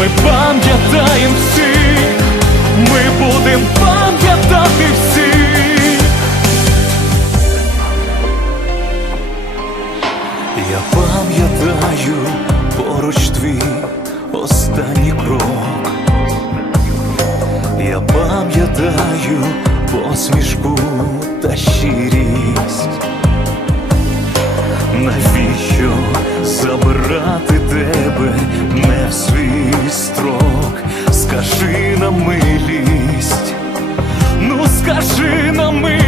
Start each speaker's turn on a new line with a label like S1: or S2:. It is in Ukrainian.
S1: Ми пам'ятаємо всі, ми будемо пам'ятати всі, Я пам'ятаю поруч твій останній крок. Я пам'ятаю посмішку та щирість. Навіщо забрати тебе? Скажи на ми.